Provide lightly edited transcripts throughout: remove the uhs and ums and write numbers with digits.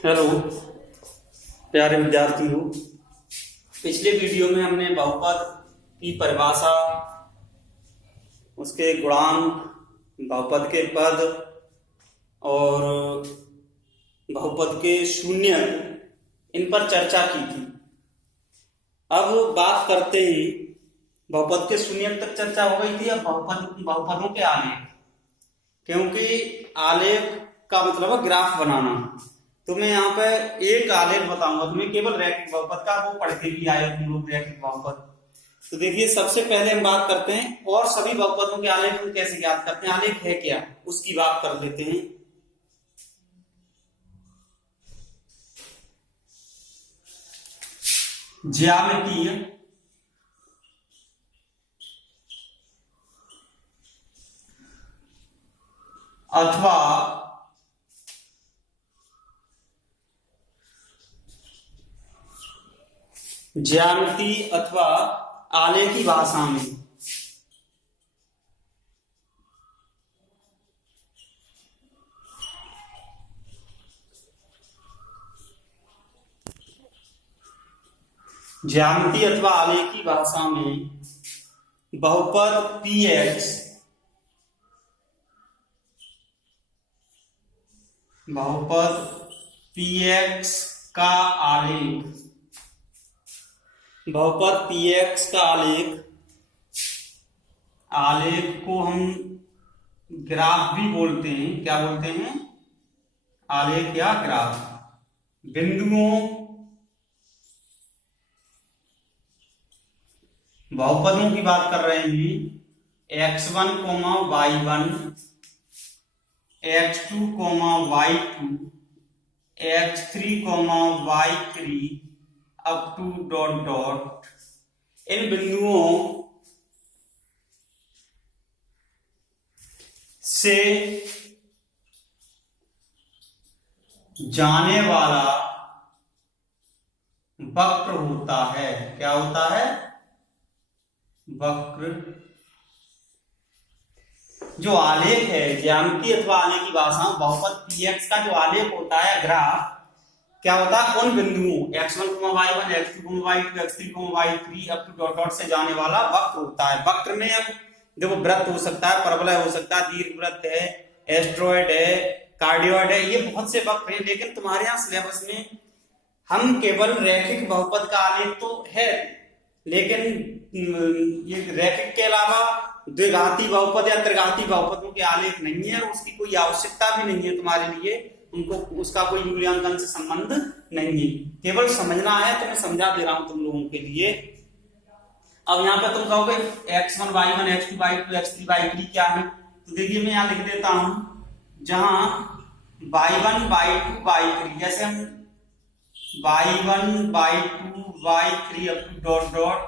Hello प्यारे विद्यार्थियों, पिछले वीडियो में हमने बहुपद की परिभाषा, उसके गुणांक, बहुपद के पद और बहुपद के शून्य, इन पर चर्चा की थी। अब बात करते हैं, बहुपद के शून्य तक चर्चा हो गई थी। अब बहुपदों के आलेख, क्योंकि आलेख का मतलब है ग्राफ बनाना। तो मैं यहाँ पे एक आलेख बताऊंगा तुम्हें, केवल रैखिक बहुपद का, वो पढ़ के भी आए तुम लोग रैखिक बहुपद। तो देखिए, सबसे पहले हम बात करते हैं और सभी बहुपदों के आलेख हम कैसे याद करते हैं, आलेख है क्या, उसकी बात कर लेते हैं। ज्यामितीय अथवा ज्यामिति अथवा आलेखी भाषा में ज्यामिति अथवा आलेखी भाषा में बहुपद px, बहुपद px का आलेख, बहुपद px का आलेख को हम ग्राफ भी बोलते हैं। क्या बोलते हैं? आलेख या ग्राफ। बिंदुओं, बहुपदों की बात कर रहे हैं, x1, y1, x2, y2, x3, y3 up to dot dot. इन बिंदुओं से जाने वाला वक्र होता है। क्या होता है? वक्र। जो आलेख है, ज्यामिति अथवा आलेख की भाषा, बहुपद px का जो आलेख होता है, ग्राफ, क्या होता है? उन बिंदुओं x1, y1, x2, y2, x3, y3 up to dot dot से जाने वाला वक्र होता है। वक्र में अब देखो, वृत्त हो सकता है, परवलय हो सकता है, दीर्घवृत्त है, एस्ट्रॉयड है, कार्डियोइड है, ये बहुत से वक्र हैं। लेकिन तुम्हारे यहाँ सिलेबस में हम केवल रैखिक बहुपद का आलेख तो है, लेकिन ये रैखिक के अलावा द्विघाती बहुपद या त्रिघाती बहुपदों के आलेख नहीं है, और उसकी कोई आवश्यकता भी नहीं है तुम्हारे लिए। उनको, उसका कोई मूल्यांकन से संबंध नहीं है, केवल समझना है। तो मैं समझा दे रहा हूं तुम लोगों के लिए। अब यहाँ पे तुम कहोगे x1, y1, x2, y2, x3, y3 क्या है? तो देखिए, मैं यहाँ लिख देता हूं, जहां y1, y2, y3, जैसे हम y1, y2, y3 up to dot dot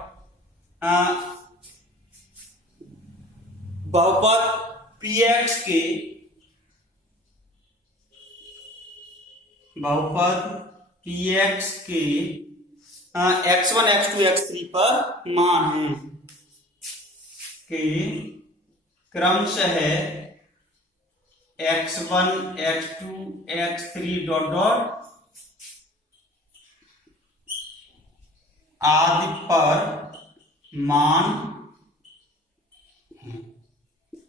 बहुपद px के, बहुपद px के x1, x2, x3 पर मान है कि क्रमशः x1, x2, x3 dot dot आदि पर मान।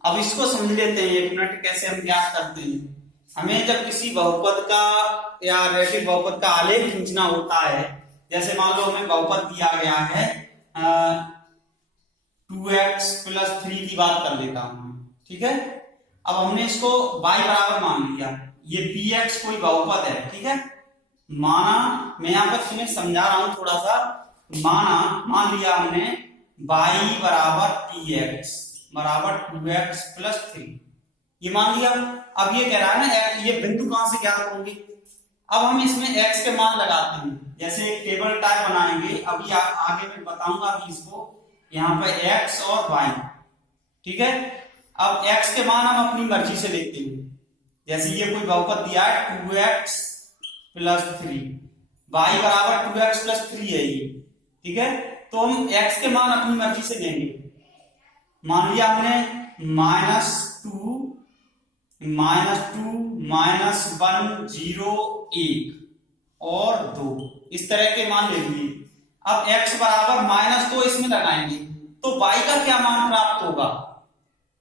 अब इसको समझ लेते हैं एक मिनट, कैसे हम ज्ञात करते हैं। हमें जब किसी बहुपद का या रैखिक बहुपद का आलेख खींचना होता है, जैसे मान लो हमें बहुपद दिया गया है 2x + 3 की बात कर लेता हूं, ठीक है। अब हमने इसको y बराबर मान लिया, ये px कोई बहुपद है, ठीक है। माना, मैं यहाँ पर तुम्हें समझा रहा हूं थोड़ा सा, मान लिया हमने y बराबर px बराबर 2x + 3, ये मान लिया। अब ये कह रहा है ना, ये बिंदु कहां से ज्ञात होंगे? अब हम इसमें x के मान लगाते हैं, जैसे एक टेबल टाइप बनाएंगे। अभी आगे मैं बताऊंगा अभी इसको, यहाँ पे x और y, ठीक है। अब x के मान हम अपनी मर्जी से लेते हैं, जैसे ये कोई बहुपद दिया है 2x + 3, y बराबर 2x + 3 है ये, ठीक है। तो हम x के मान अपनी मर्जी से लेंगे। मान लिया हमने -2 -1 0 1, और 2 इस तरह के मान ले लिए। अब x बराबर -2 इसमें लगाएंगे तो y का क्या मान प्राप्त होगा?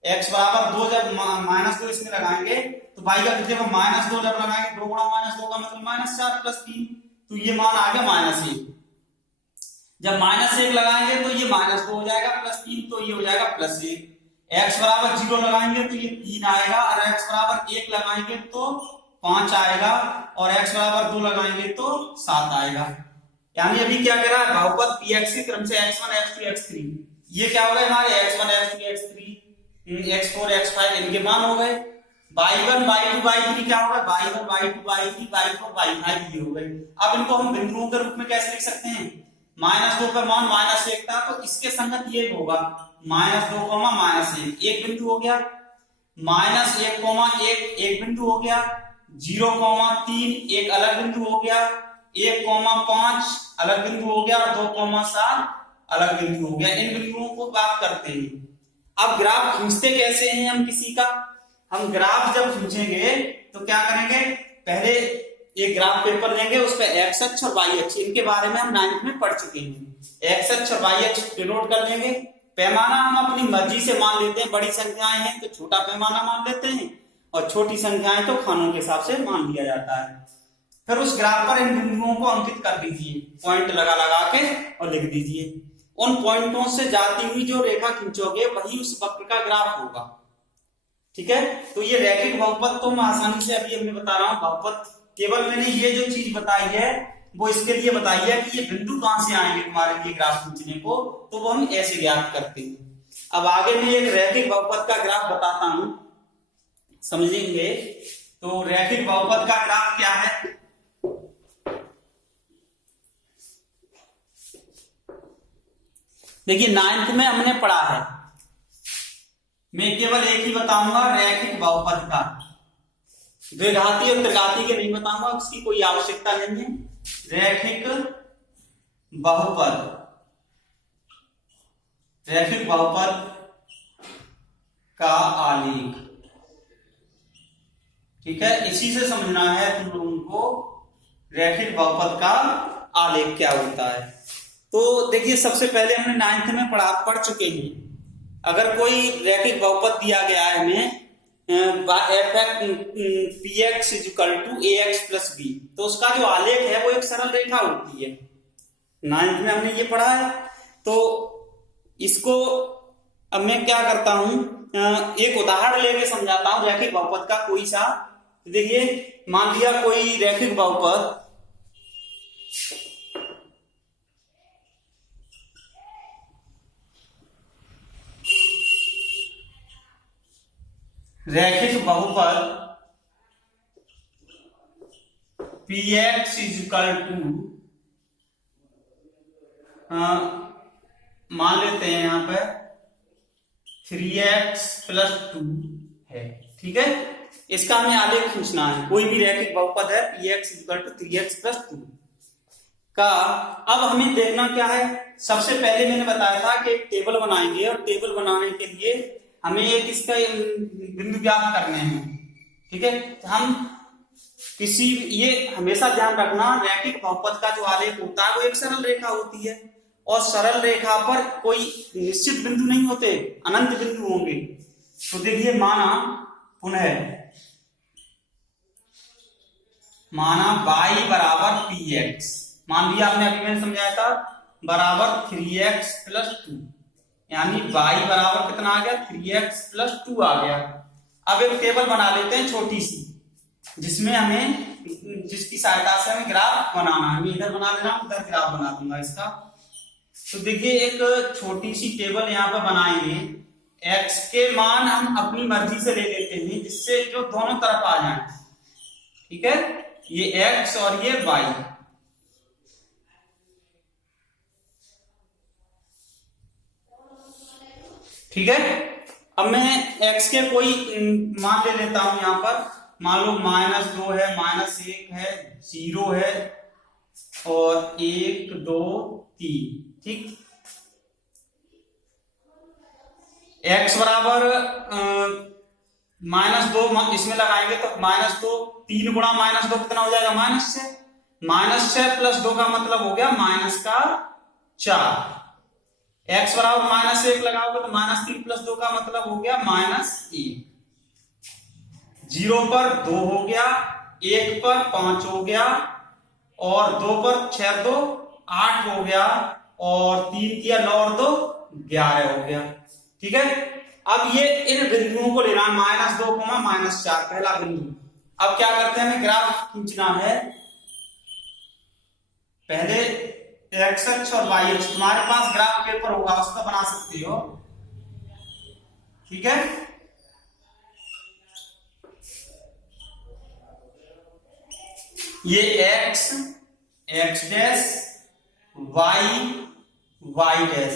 x बराबर 2 जब -2 इसमें लगाएंगे तो y का कितना? -2 जब लगाएंगे 2 गुणा -2 का मतलब -4 + 3, तो ये मान आ गया -1। जब -1 लगाएंगे तो ये -2 हो जाएगा +3, तो ये हो जाएगा +1। x बराबर 0 लगाएंगे तो ये 3 आएगा, और x बराबर 1 लगाएंगे तो 5 आएगा, और x बराबर 2 लगाएंगे तो 7 आएगा। यानी अभी क्या कह रहा है? बहुपद px के क्रम से x1 x2 x3, ये क्या हो गए हमारे? x1 x2 x3 x4 x5 इनके मान हो गए। y1 y2 y3 क्या होगा? y1 y2 y3 y4 y5 ये हो गए। अब इनको हम बिंदुओं के रूप में कैसे लिख सकते हैं? -2 का मान -1 था तो इसके संगत ये होगा -2, -1 एक बिंदु हो गया, -1, एक बिंदु हो गया, 0, 3 एक अलग बिंदु हो गया, 1, 5 अलग बिंदु हो गया, और 2, 7 अलग बिंदु हो गया। इन बिंदुओं को बात करते हैं। अब ग्राफ खींचते कैसे हैं हम किसी का? हम ग्राफ जब खींचेंगे तो क्या करेंगे? पहले एक ग्राफ पेपर लेंगे, उस पर एक्स अक्ष और वाई अक्ष, इनके बारे में हम 9th में पढ़ चुके हैं। एक्स अक्ष और वाई अक्ष डिनोट कर लेंगे। पैमाना हम अपनी मर्जी से मान लेते हैं, बड़ी संख्याएं हैं तो छोटा पैमाना मान लेते हैं, और छोटी संख्याएं तो खानों के हिसाब से मान लिया जाता है। फिर उस ग्राफ पर इन बिंदुओं को अंकित कर दीजिए, पॉइंट लगा लगा के, और लिख दीजिए। उन पॉइंटों से जाती हुई जो रेखा खींचोगे वही उस वक्र का ग्राफ होगा। ठीक है, तो ये रैखिक बहुपद तो मैं आसानी से अभी मैं बता रहा हूं। बहुपद केवल मैंने ये जो चीज बताई है वो इसके लिए बताई है कि ये बिंदु कहां से आएंगे तुम्हारे लिए ग्राफ खींचने को, तो वो हम ऐसे ज्ञात करते हैं। अब आगे मैं एक रैखिक बहुपद का ग्राफ बताता हूं, समझेंगे। तो रैखिक बहुपद का ग्राफ क्या है? देखिए 9th में हमने पढ़ा है, मैं केवल एक ही बताऊंगा रैखिक बहुपद का, द्विघाती और त्रिघाती के नहीं बताऊंगा, उसकी कोई आवश्यकता नहीं है। रैखिक बहुपद, रैखिक बहुपद का आलेख, ठीक है, इसी से समझना है तुम लोगों को रैखिक बहुपद का आलेख क्या होता है। तो देखिए सबसे पहले हमने 9th में पढ़ चुके हैं। अगर कोई रैखिक बहुपद दिया गया है हमें px = ax + b, तो उसका जो आलेख है वो एक सरल रेखा होती है। 9th में हमने ये पढ़ा है। तो इसको अब मैं क्या करता हूं, एक उदाहरण लेके समझाता हूं रैखिक बहुपद का कोई सा। देखिए मान लिया कोई रैखिक बहुपद px = मान लेते हैं यहां पर 3x + 2 है। ठीक है, इसका हमें आलेख खींचना है। कोई भी रैखिक बहुपद है px = 3x + 2 का। अब हमें देखना क्या है, सबसे पहले मैंने बताया था कि एक टेबल बनाएंगे, और टेबल बनाने के लिए हमें एक इसका बिंदु ज्ञात करने हैं। ठीक है, तो हम किसी, ये हमेशा ध्यान रखना रैखिक बहुपद का जो आलेख होता है वो एक सरल रेखा होती है, और सरल रेखा पर कोई निश्चित बिंदु नहीं होते, अनंत बिंदु होंगे। तो देखिए माना y बराबर px, मान लिया आपने, अभी मैंने समझाया था, बराबर 3x + 2, यानी y बराबर कितना आ गया? 3x + 2 आ गया। अब एक टेबल बना लेते हैं छोटी सी, जिसकी सहायता से हमें ग्राफ बनाना है। मैं इधर बना दे रहा हूं, उधर ग्राफ बना दूंगा इसका। तो देखिए एक छोटी सी टेबल यहाँ पर बनाएंगे। x के मान हम अपनी मर्जी से ले लेते हैं, जिससे जो दोनों तरफ आ जाए। ठीक है, ये x और ये y। ठीक है, अब मैं x के कोई मान ले लेता हूं। यहां पर मान लो -2 है, -1 है, 0 है, और 1, 2, 3। ठीक, x बराबर -2 इसमें लगाएंगे तो -2, 3 गुणा -2 कितना हो जाएगा? -6। -6 + 2 का मतलब हो गया -4। x बराबर -1 लगाओगे तो -3 + 2 का मतलब हो गया -1। 0 पर 2 हो गया, 1 पर 5 हो गया, और 2 पर 6 2 8 हो गया, और 3 किया 9 और 2 11 हो गया। ठीक है, अब ये इन बिंदुओं को लेना, -2, -4 पहला बिंदु। अब क्या करते हैं, हमें ग्राफ खींचना है। पहले एक्स अक्ष और वाई अक्ष, तुम्हारे पास ग्राफ पेपर होगा उसका बना सकते हो। ठीक है, ये एक्स डैश, वाई डैश,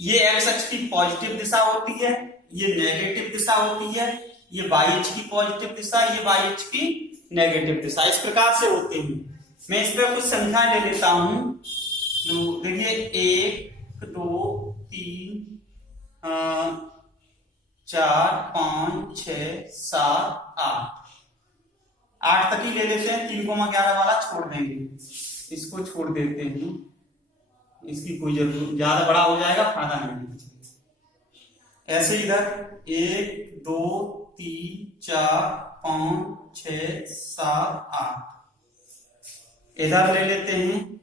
ये एक्स अक्ष की पॉजिटिव दिशा होती है, ये नेगेटिव दिशा होती है। ये वाई अक्ष की पॉजिटिव दिशा, ये वाई अक्ष की नेगेटिव दिशा। इस प्रकार से होते हैं। मैं इस पर कुछ संख्याएं ले लेता हूं। देखिए 1 2 3 4 5 6 7 8 तक ही ले लेते हैं। 3,11 वाला छोड़ देंगे, इसको छोड़ देते हैं, इसकी कोई जरूरत, ज्यादा बड़ा हो जाएगा, फायदा नहीं। ऐसे इधर 1 2 3 4 5 6 7 8 इधर ले लेते हैं।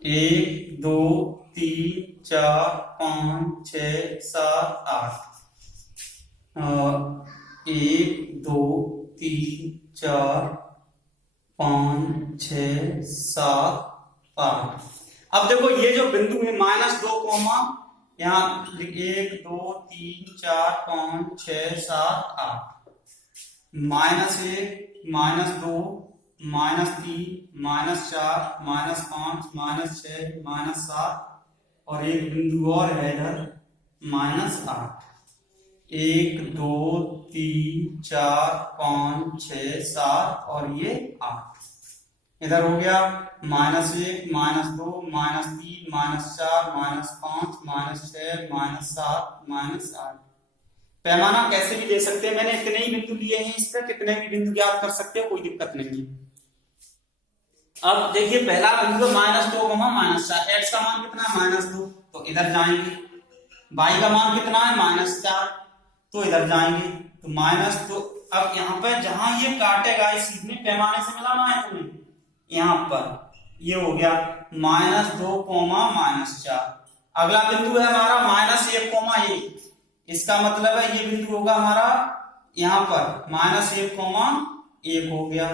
1 2 3 4 5 6 7 8 और 1 2 3 4 5 6 7 8। अब देखो ये जो बिंदु है -2, यहाँ 1 2 3 4 5 6 7 8, -1 -2 -3 -4 -5 -6 -7, और एक बिंदु और है इधर -8। 1 2 3 4 5 6 7 और ये 8 इधर हो गया। -1 -2 -3 -4 -5 -6 -7 -8। पैमाना कैसे भी ले सकते हैं, मैंने इतने ही बिंदु लिए हैं, इस पर कितने भी बिंदु ज्ञात कर सकते हो, कोई दिक्कत नहीं है। अब देखिए पहला बिंदु -2, -4, x का मान कितना है -2, तो इधर जाएंगे। y का मान कितना है -4, तो इधर जाएंगे। तो अब यहाँ पर जहां ये काटेगा, इस सीधे पैमाने से मिलाना है तुम्हें। यहाँ पर ये हो गया -2, -4। अगला बिंदु है हमारा -1, 1। इसका मतलब है ये बिंदु होगा हमारा यहाँ पर -1, 1 हो गया।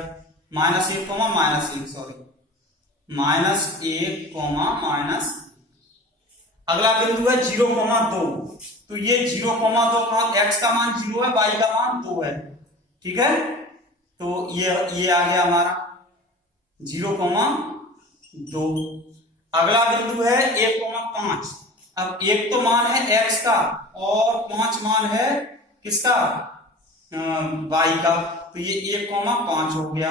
-1, -1 सॉरी, -1, अगला बिंदु है 0,2। तो ये 0,2 का x का मान 0 है, y का मान 2 है। ठीक है, तो ये आ गया हमारा 0,2। अगला बिंदु है 1,5। अब 1 तो मान है x का और 5 मान है किसका, y का, तो ये 1,5 हो गया।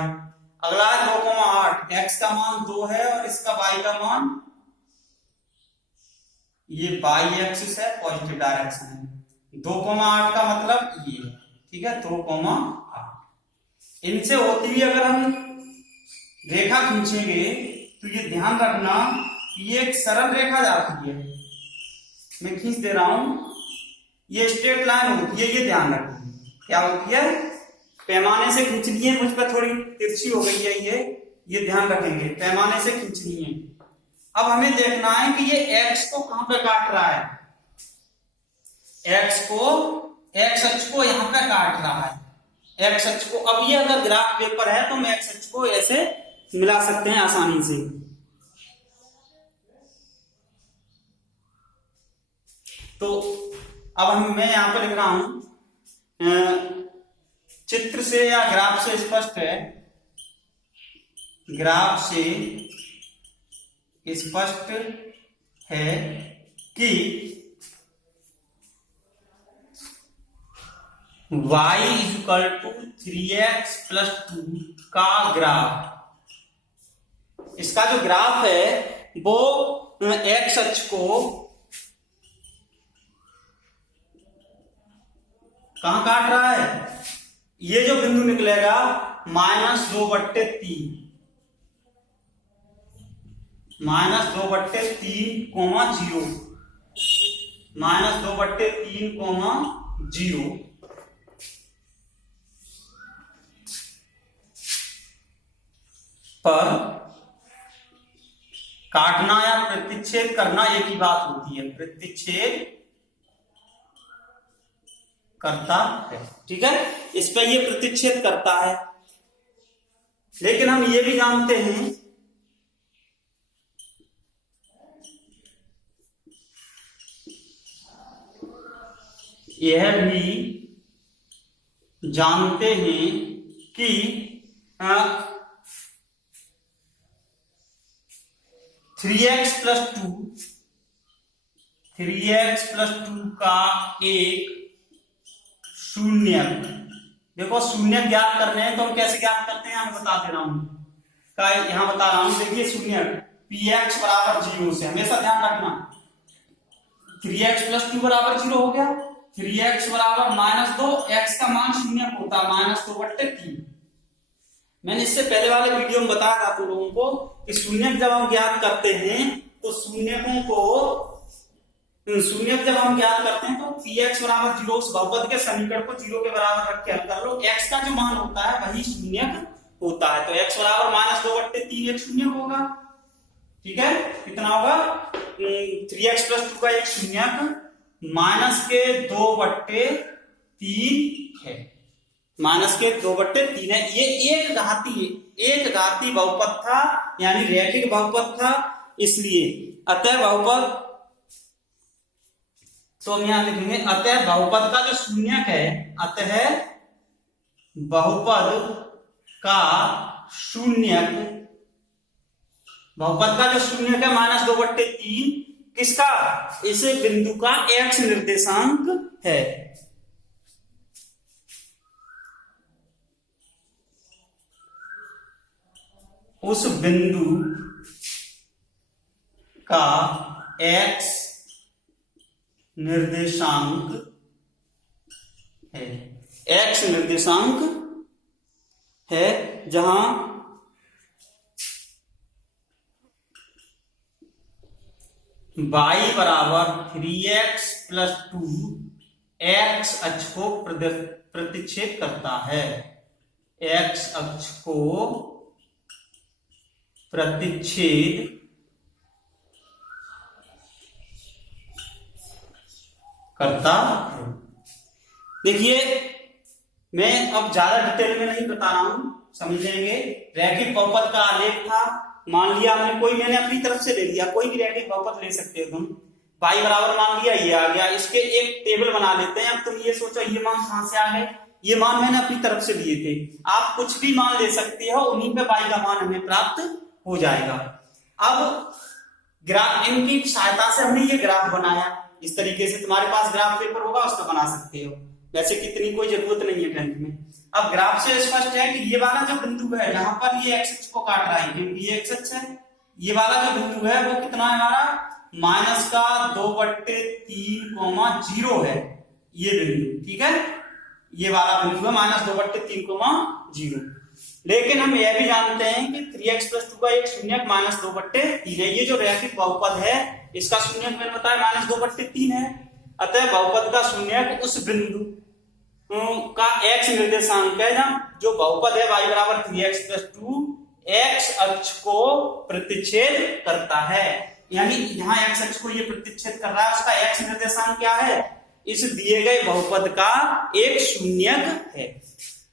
अगला है 2,8, x का मान 2 है और इसका y का मान, ये y एक्सिस है, पॉजिटिव डायरेक्शन है। 2,8 का मतलब ये, ठीक है, 2,8। इनसे होती हुई अगर हम रेखा खींचेंगे तो ये ध्यान रखना ये एक सरल रेखा जाती है। मैं खींच दे रहा हूं, ये स्ट्रेट लाइन होती है, ये ध्यान रखना। क्या होती है, पैमाने से खींचनी है, मुझ पर थोड़ी तिरछी हो गई है ये ध्यान रखेंगे, पैमाने से खींचनी है। अब हमें देखना है कि ये x को कहां पे काट रहा है, x अक्ष को यहां पे काट रहा है, x अक्ष को। अब ये अगर ग्राफ पेपर है तो हम x अक्ष को ऐसे मिला सकते हैं आसानी से। तो अब मैं यहां पर लिख रहा हूं, चित्र से या ग्राफ से स्पष्ट है, ग्राफ से स्पष्ट है कि y = 3x + 2 का ग्राफ, इसका जो ग्राफ है वो x अक्ष को कहां काट रहा है, ये जो बिंदु निकलेगा -2/3 -2/3, 0 -2/3, 0 पर काटना या प्रतिच्छेद करना एक ही बात होती है, प्रतिच्छेद करता है। ठीक है, इस पे ये प्रतिच्छेद करता है। लेकिन हम ये भी जानते हैं यह भी जानते हैं कि 3x + 2 का एक शून्यक। देखो शून्यक ज्ञात करने हैं तो हम कैसे ज्ञात करते हैं, हम बता दे रहा हूं, यहां बता रहा हूं। देखिए शून्यक px = 0 से हमेशा ध्यान रखना, 3x + 2 = 0 हो गया। 3x = -2, x का मान शून्यक होता है -2/3। मैंने इससे पहले वाले वीडियो में बताया था तुम लोगों को कि शून्यक जब हम ज्ञात करते हैं तो शून्यक जब हम ज्ञात करते हैं तो px = 0 उस बहुपद के समीकरण को 0 के बराबर रख के हल कर लो। x का जो मान होता है वही शून्यक होता है, तो x = -2/3 एक शून्यक होगा। ठीक है, कितना होगा, 3x + 2 का एक शून्यक -2/3 है, -2/3 है। ये एक घाती बहुपद था, यानी रैखिक बहुपद था, इसलिए अतः बहुपद, तो हम यहां लिखेंगे अतः बहुपद का जो शून्यक है, अतः बहुपद का शून्यक जो शून्यक है -2/3 किसका, इस बिंदु का x निर्देशांक है। उस बिंदु का x निर्देशांक है, x निर्देशांक है, जहां y = 3x + 2 x अक्ष को प्रतिच्छेद करता है, x अक्ष को प्रतिच्छेद करता है। देखिए मैं अब ज्यादा डिटेल में नहीं बता रहा हूं, समझ लेंगे। रैखिक बहुपद का आलेख था, मान लिया मैंने अपनी तरफ से ले लिया, कोई भी रैखिक बहुपद ले सकते हो तुम। y बराबर मान लिया, ये आ गया, इसके एक टेबल बना लेते हैं। अब तुम ये सोचो ये मान कहां से आ गए, ये मान मैंने अपनी तरफ से लिए थे, आप कुछ भी मान ले सकते हो, उन्हीं पे y का मान हमें प्राप्त हो जाएगा। अब ग्राफ, इनकी सहायता से हमने ये ग्राफ बनाया, इस तरीके से तुम्हारे पास ग्राफ पेपर होगा उसका बना सकते हो, वैसे कितनी कोई जरूरत नहीं है 10th में। अब ग्राफ से स्पष्ट है कि ये वाला जो बिंदु है जहां पर ये x अक्ष को काट रहा है, क्योंकि ये x अक्ष है, ये वाला जो बिंदु है वो कितना है हमारा, -2/3, 0 है ये बिंदु। ठीक है, ये वाला बिंदु है -2/3, 0। लेकिन हम यह भी जानते हैं कि 3x + 2 का एक शून्यक -2/3 है। ये जो रैखिक बहुपद है इसका शून्यक मैंने बताया -2/3 है। अतः बहुपद का शून्यक उस बिंदु का x निर्देशांक है, जहां जो बहुपद है y = 3x + 2 x अक्ष को प्रतिच्छेद करता है, यानी जहां x अक्ष को ये प्रतिच्छेद कर रहा है उसका x निर्देशांक क्या है, इस दिए गए बहुपद का एक शून्यक है।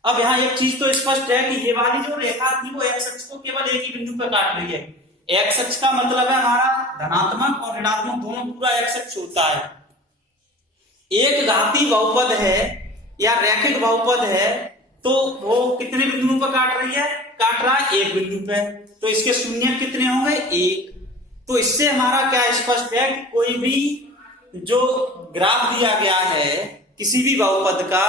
अब यहाँ एक चीज तो स्पष्ट है कि ये वाली जो रेखा थी वो x अक्ष को केवल एक ही बिंदु पर काट रही है। x अक्ष का मतलब है हमारा धनात्मक और ऋणात्मक दोनों पूरा x अक्ष होता है। एक घाती बहुपद है या रैखिक बहुपद है तो वो कितने बिंदुओं पर काट रही है, काट रहा है एक बिंदु पे, तो इसके शून्यक कितने होंगे, 1। तो इससे हमारा क्या स्पष्ट है कि कोई भी जो ग्राफ दिया गया है किसी भी बहुपद का,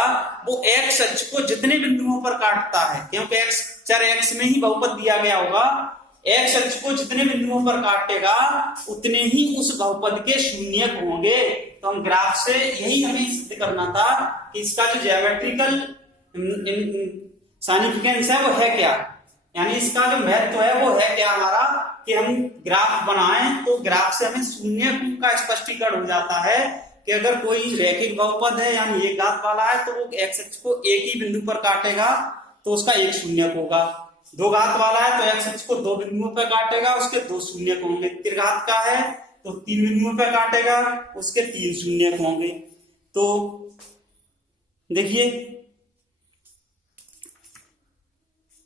वो x अक्ष को जितने बिंदुओं पर काटता है, क्योंकि चर x में ही बहुपद दिया गया होगा, x अक्ष को जितने बिंदुओं पर काटेगा उतने ही उस बहुपद के शून्यक होंगे। तो हम ग्राफ से यही हमें सिद्ध करना था कि इसका जो ज्यामिट्रिकल साइनिफिकेंस है वो है क्या, यानी इसका जो महत्व है वो है क्या हमारा, कि हम ग्राफ बनाएं तो ग्राफ से हमें शून्य का स्पष्टीकरण हो जाता है कि अगर कोई रैखिक बहुपद है यानी एक घात वाला है तो वो एक्स अक्ष को एक ही बिंदु पर काटेगा तो उसका एक शून्य होगा, दो घात वाला है तो एक्स अक्ष को दो बिंदुओं पर काटेगा उसके दो शून्य होंगे, त्रिघात का है तो तीन बिंदुओं पर काटेगा उसके तीन शून्य होंगे। तो देखिए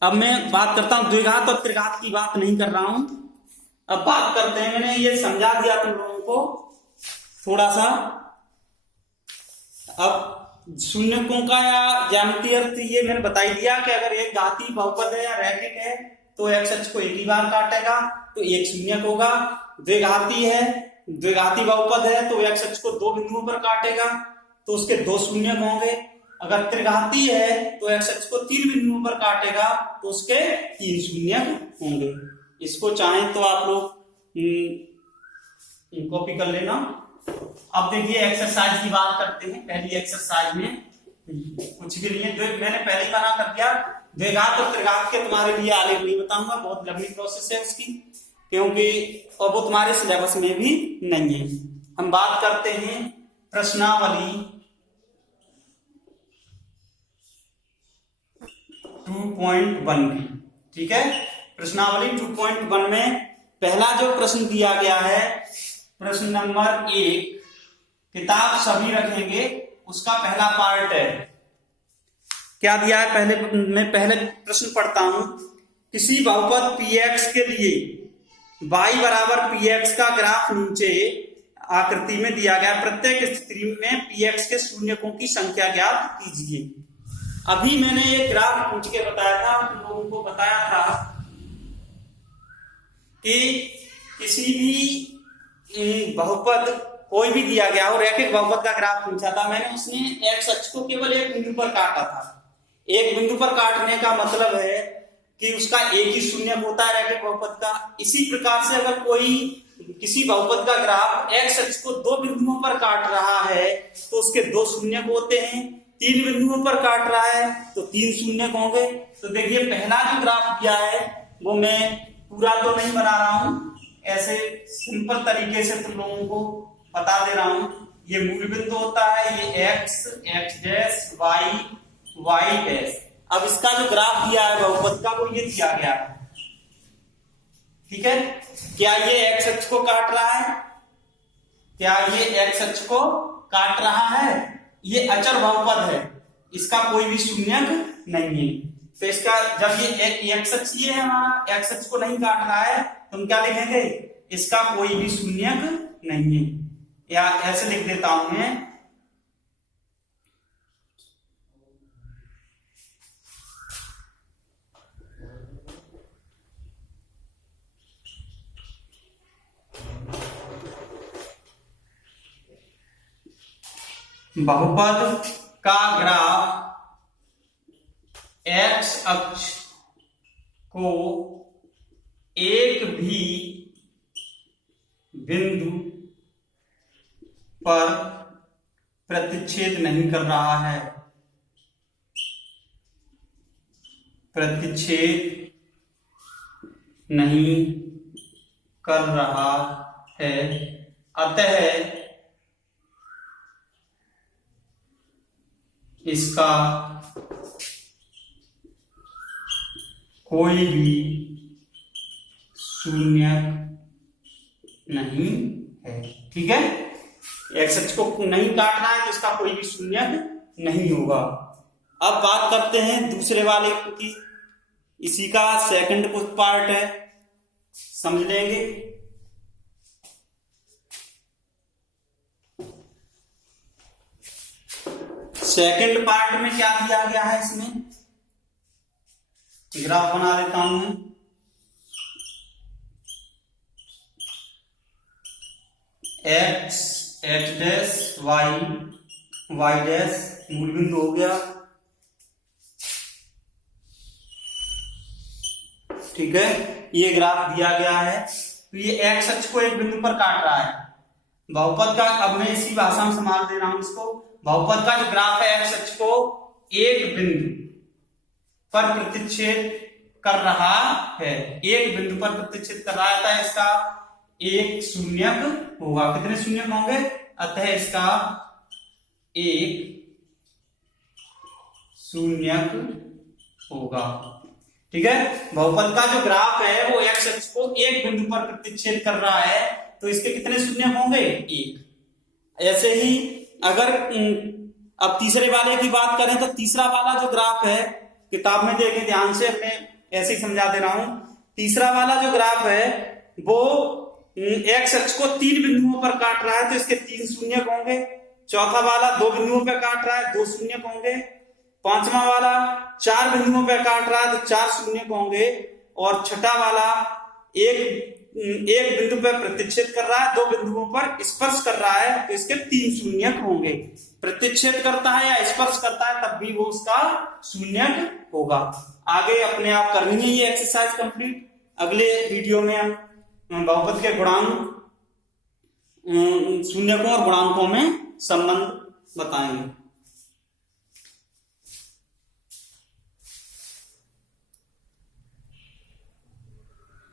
अब मैं बात करता हूं द्विघात और त्रिघात की बात नहीं कर रहा हूं, अब बात करते हैं, मैंने ये समझा दिया तुम लोगों को थोड़ा सा। अब शून्यकों का या ज्यामितीय अर्थ ये मैंने बता ही दिया कि अगर एक घाती बहुपद है या रैखिक है तो एक्स अक्ष को एक ही बार काटेगा तो एक शून्यक होगा, द्विघाती है, द्विघाती बहुपद है तो एक्स अक्ष को दो बिंदुओं पर काटेगा तो उसके दो शून्यक होंगे, अगर त्रिघाती है तो एक्स अक्ष को तीन बिंदुओं पर काटेगा तो उसके तीन शून्यक होंगे। इसको चाहें तो आप लोग कॉपी कर लेना। अब देखिए एक्सरसाइज की बात करते हैं। पहली एक्सरसाइज में कुछ भी नहीं है, मैंने पहले ही मना कर दिया, द्विघात और त्रिघात के तुम्हारे लिए आलेख नहीं बताऊंगा, बहुत लंबी प्रोसेस है उसकी, क्योंकि और वो तुम्हारे सिलेबस में भी नहीं है। हम बात करते हैं प्रश्नावली 2.1 की, ठीक है। प्रश्नावली 2.1 में पहला जो प्रश्न दिया गया है, प्रश्न नंबर 1, किताब सभी रखेंगे, उसका पहला पार्ट है। क्या दिया है, मैं पहले प्रश्न पढ़ता हूं। किसी बहुपद px के लिए y बराबर px का ग्राफ नीचे आकृति में दिया गया, प्रत्येक स्थिति में px के शून्यकों की संख्या ज्ञात कीजिए। अभी मैंने ये ग्राफ पूछ के बताया था, तुम लोगों को बताया था कि किसी भी बहुपद कोई भी दिया गया हो, रैखिक बहुपद का ग्राफ पूछा था मैंने, उसने एक्स अक्ष को केवल एक बिंदु पर काटा था। एक बिंदु पर काटने का मतलब है कि उसका एक ही शून्य होता है रैखिक बहुपद का। इसी प्रकार से अगर कोई किसी बहुपद का ग्राफ एक्स अक्ष को दो बिंदुओं पर काट रहा है तो उसके दो शून्य होते हैं, तीन बिंदुओं पर काट रहा है तो तीन शून्य होंगे। तो देखिए पहला जो ग्राफ दिया है वो मैं पूरा तो नहीं बना रहा हूं, ऐसे सिंपल तरीके से तुम लोगों को बता दे रहा हूं। ये मूल बिंदु होता है, ये X, X dash, Y, Y dash. अब इसका जो ग्राफ दिया है बहुपद का वो ये दिया गया है, ठीक है। क्या ये एक्स अक्ष को काट रहा है, क्या ये एक्स अक्ष को काट रहा है? ये अचर बहुपद है, इसका कोई भी शून्यक नहीं है। तो इसका जब ये एक्स अक्ष ये है हमारा, एक्स अक्ष को नहीं काट रहा है तो हम क्या लिखेंगे, इसका कोई भी शून्यक नहीं है, या ऐसे लिख देता हूं मैं, बहुपद का ग्राफ एक्स अक्ष को एक भी बिंदु पर प्रतिच्छेद नहीं कर रहा है, प्रतिच्छेद नहीं कर रहा है, अतः इसका कोई भी शून्य नहीं है, ठीक है। एक्स अक्ष को नहीं काटना है तो इसका कोई भी शून्य नहीं होगा। अब बात करते हैं दूसरे वाले की, इसी का सेकंड कुछ पार्ट है, समझ लेंगे। सेकंड पार्ट में क्या दिया गया है, इसमें ग्राफ बना देता हूं मैं। X, X dash, Y, Y dash, मूल बिंदु हो गया, ठीक है। ये ग्राफ दिया गया है, तो ये एक्स अक्ष को एक बिंदु पर काट रहा है बहुपद का। अब मैं इसी भाषा में संभाल दे रहा हूं इसको। बहुपद का जो ग्राफ है एक्स अक्ष को एक बिंदु पर प्रतिच्छेद कर रहा है, एक बिंदु पर प्रतिच्छेद कर रहा है, अतः इसका एक शून्यक होगा। कितने शून्यक होंगे? अतः इसका एक शून्यक होगा। ठीक है, बहुपद का जो ग्राफ है वो एक्स अक्ष को एक बिंदु पर प्रतिच्छेद कर रहा है, तो इसके कितने शून्यक होंगे? एक। ऐसे ही अगर अब तीसरे वाले की बात करें तो तीसरा वाला जो ग्राफ है, किताब में देखें ध्यान से, मैं ऐसे ही समझा दे रहा हूं। तीसरा वाला जो ग्राफ है वो एक्स अक्ष को 3 बिंदुओं पर काट रहा है, तो इसके 3 शून्यक होंगे। चौथा वाला 2 बिंदुओं पर काट रहा है, 2 शून्यक होंगे। पांचवा वाला 4 बिंदुओं पर काट रहा है, तो 4 शून्यक होंगे। और छठा वाला एक बिंदु पर प्रतिच्छेद कर रहा है, 2 बिंदुओं पर स्पर्श कर रहा है, तो इसके 3 शून्यक होंगे। प्रतिच्छेद करता है या स्पर्श करता है तब भी वो उसका शून्यक होगा। आगे अपने आप करनी है ये एक्सरसाइज कंप्लीट। अगले वीडियो में हम बहुपद के गुणांक, शून्यकों और गुणांकों में संबंध बताएंगे।